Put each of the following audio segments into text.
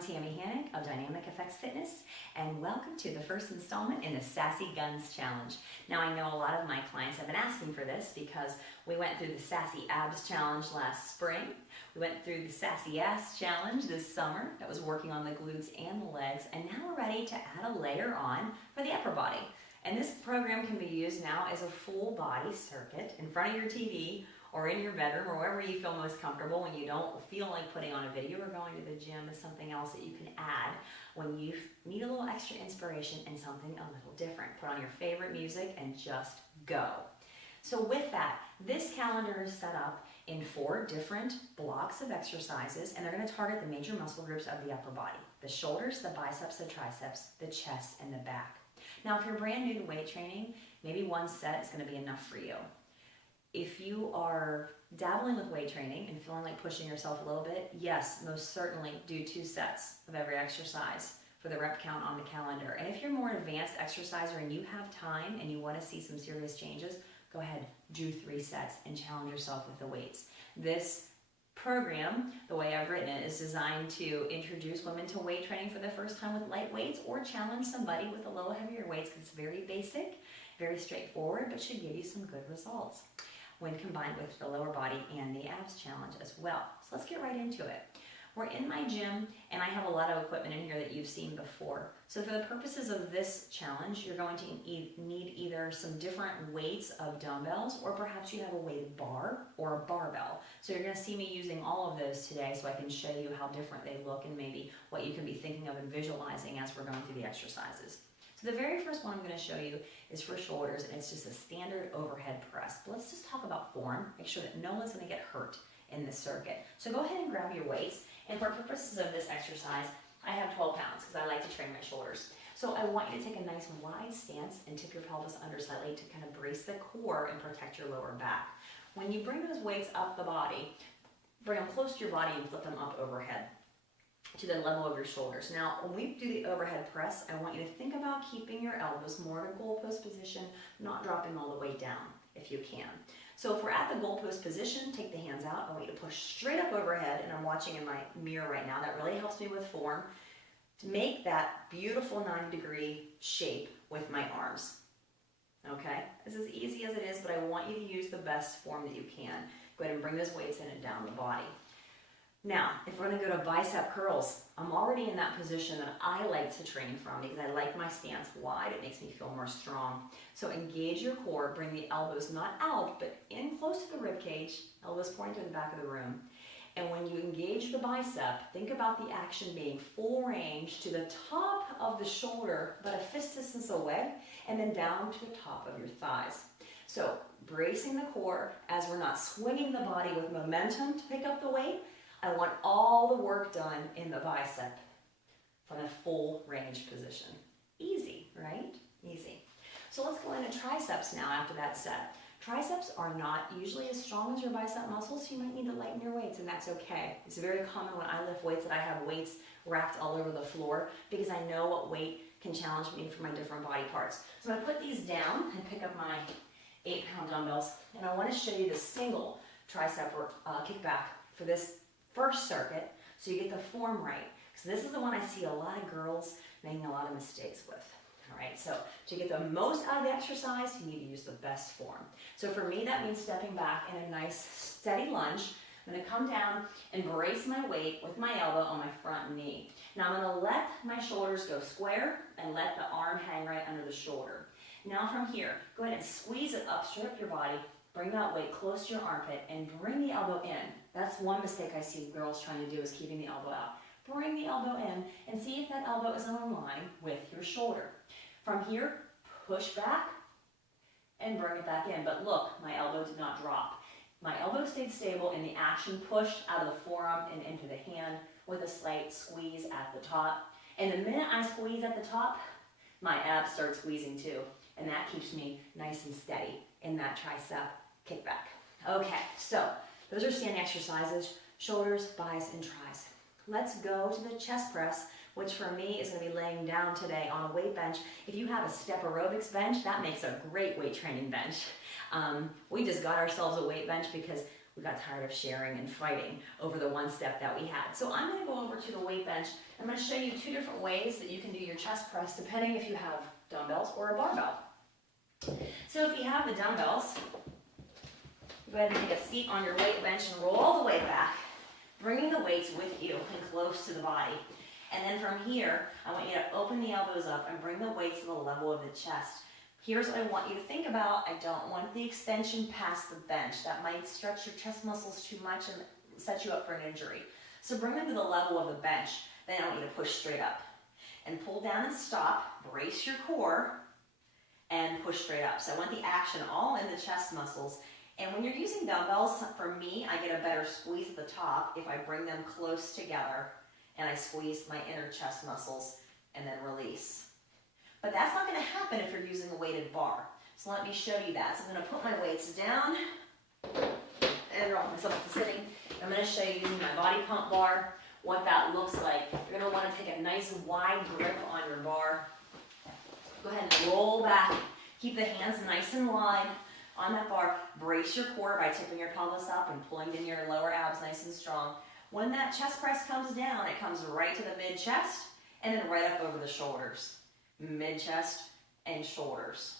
I'm Tammy Hannick of Dynamic Effects Fitness, and welcome to the first installment in the Sassy Guns Challenge. Now, I know a lot of my clients have been asking for this because we went through the Sassy Abs Challenge last spring. We went through the Sassy Ass Challenge this summer that was working on the glutes and the legs, and now we're ready to add a layer on for the upper body. And this program can be used now as a full body circuit in front of your TV or in your bedroom or wherever you feel most comfortable when you don't feel like putting on a video or going to the gym. Is something else that you can add when you need a little extra inspiration and something a little different. Put on your favorite music and just go. So with that, this calendar is set up in 4 different blocks of exercises, and they're going to target the major muscle groups of the upper body: the shoulders, the biceps, the triceps, the chest, and the back. Now, if you're brand new to weight training, maybe one set is going to be enough for you. If you are dabbling with weight training and feeling like pushing yourself a little bit, yes, most certainly do 2 sets of every exercise for the rep count on the calendar. And if you're more advanced exerciser and you have time and you want to see some serious changes, go ahead, do 3 sets and challenge yourself with the weights. This program, the way I've written it, is designed to introduce women to weight training for the first time with light weights, or challenge somebody with a little heavier weights. It's very basic, very straightforward, but should give you some good results when combined with the lower body and the abs challenge as well. So let's get right into it. We're in my gym, and I have a lot of equipment in here that you've seen before. So for the purposes of this challenge, you're going to need either some different weights of dumbbells, or perhaps you have a weighted bar or a barbell. So you're going to see me using all of those today so I can show you how different they look and maybe what you can be thinking of and visualizing as we're going through the exercises. So the very first one I'm going to show you is for shoulders, and it's just a standard overhead press. But let's just talk about form. Make sure that no one's going to get hurt in this circuit. So go ahead and grab your weights. And for purposes of this exercise, I have 12 pounds because I like to train my shoulders. So I want you to take a nice wide stance and tip your pelvis under slightly to kind of brace the core and protect your lower back. When you bring those weights up the body, bring them close to your body and flip them up overhead to the level of your shoulders. Now, when we do the overhead press, I want you to think about keeping your elbows more in a goalpost position, not dropping all the way down if you can. So if we're at the goalpost position, take the hands out. I want you to push straight up overhead, and I'm watching in my mirror right now. That really helps me with form to make that beautiful 90-degree shape with my arms. Okay? It's as easy as it is, but I want you to use the best form that you can. Go ahead and bring those weights in and down the body. Now, if we're going to go to bicep curls, I'm already in that position that I like to train from because I like my stance wide. It makes me feel more strong. So engage your core, bring the elbows not out, but in close to the rib cage, elbows pointing to the back of the room. And when you engage the bicep, think about the action being full range to the top of the shoulder, but a fist distance away, and then down to the top of your thighs. So bracing the core as we're not swinging the body with momentum to pick up the weight. I want all the work done in the bicep from a full range position. Easy, right? Easy. So let's go into triceps now after that set. Triceps are not usually as strong as your bicep muscles, so you might need to lighten your weights, and that's okay. It's very common when I lift weights that I have weights racked all over the floor because I know what weight can challenge me for my different body parts. So I'm going to put these down and pick up my 8-pound dumbbells, and I want to show you the single tricep kickback for this first circuit, so you get the form right. So this is the one I see a lot of girls making a lot of mistakes with. All right, so to get the most out of the exercise, you need to use the best form. So for me, that means stepping back in a nice steady lunge. I'm going to come down and brace my weight with my elbow on my front knee. Now I'm going to let my shoulders go square and let the arm hang right under the shoulder. Now from here, go ahead and squeeze it up, straight up your body. Bring that weight close to your armpit and bring the elbow in. That's one mistake I see girls trying to do, is keeping the elbow out. Bring the elbow in and see if that elbow is in line with your shoulder. From here, push back and bring it back in. But look, my elbow did not drop. My elbow stayed stable and the action pushed out of the forearm and into the hand with a slight squeeze at the top. And the minute I squeeze at the top, my abs start squeezing too. And that keeps me nice and steady in that tricep kickback. Okay, so those are standing exercises: shoulders, bis, and tris. Let's go to the chest press, which for me is going to be laying down today on a weight bench. If you have a step aerobics bench, that makes a great weight training bench. We just got ourselves a weight bench because we got tired of sharing and fighting over the one step that we had. So I'm going to go over to the weight bench. I'm going to show you 2 different ways that you can do your chest press depending if you have dumbbells or a barbell. So if you have the dumbbells, go ahead and take a seat on your weight bench and roll all the way back, bringing the weights with you and close to the body. And then from here, I want you to open the elbows up and bring the weights to the level of the chest. Here's what I want you to think about. I don't want the extension past the bench. That might stretch your chest muscles too much and set you up for an injury. So bring them to the level of the bench. Then I want you to push straight up. And pull down and stop. Brace your core and push straight up. So I want the action all in the chest muscles. And when you're using dumbbells, for me, I get a better squeeze at the top if I bring them close together and I squeeze my inner chest muscles and then release. But that's not going to happen if you're using a weighted bar. So let me show you that. So I'm going to put my weights down and rock myself up to sitting. I'm going to show you using my body pump bar, what that looks like. You're going to want to take a nice wide grip on your bar. Go ahead and roll back. Keep the hands nice and wide on that bar. Brace your core by tipping your pelvis up and pulling in your lower abs nice and strong. When that chest press comes down, it comes right to the mid-chest and then right up over the shoulders. Mid-chest and shoulders.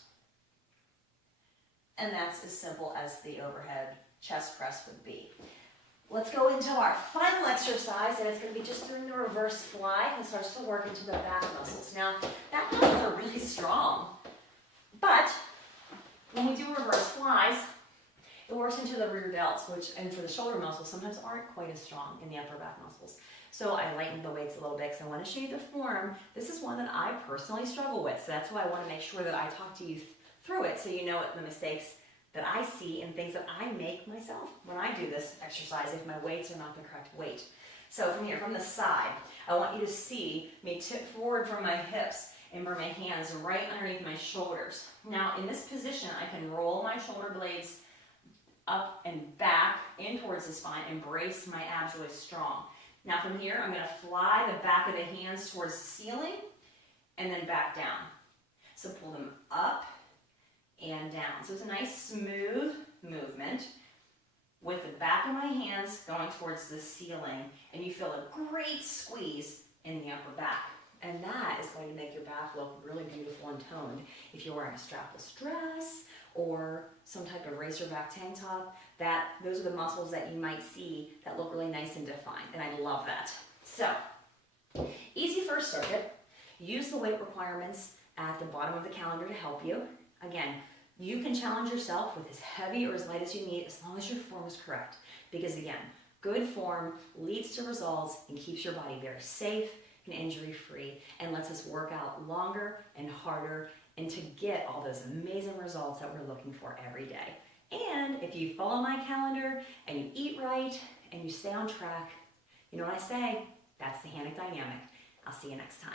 And that's as simple as the overhead chest press would be. Let's go into our final exercise, and it's going to be just doing the reverse fly. It starts to work into the back muscles. Now, back muscles are really strong, but when we do reverse flies, it works into the rear delts, which, and for the shoulder muscles, sometimes aren't quite as strong in the upper back muscles. So I lightened the weights a little bit because I want to show you the form. This is one that I personally struggle with, so that's why I want to make sure that I talk to you through it so you know the mistakes that I see and things that I make myself when I do this exercise if my weights are not the correct weight. So from here, from the side, I want you to see me tip forward from my hips and bring my hands right underneath my shoulders. Now in this position, I can roll my shoulder blades up and back in towards the spine and brace my abs really strong. Now from here, I'm going to fly the back of the hands towards the ceiling and then back down. So pull them up and down. So it's a nice smooth movement with the back of my hands going towards the ceiling, and you feel a great squeeze in the upper back. And that is going to make your back look really beautiful and toned. If you're wearing a strapless dress or some type of racerback tank top, those are the muscles that you might see that look really nice and defined, and I love that. So, easy first circuit. Use the weight requirements at the bottom of the calendar to help you. Again, you can challenge yourself with as heavy or as light as you need as long as your form is correct. Because again, good form leads to results and keeps your body very safe and injury-free and lets us work out longer and harder and to get all those amazing results that we're looking for every day. And if you follow my calendar and you eat right and you stay on track, you know what I say? That's the Hammock Dynamic. I'll see you next time.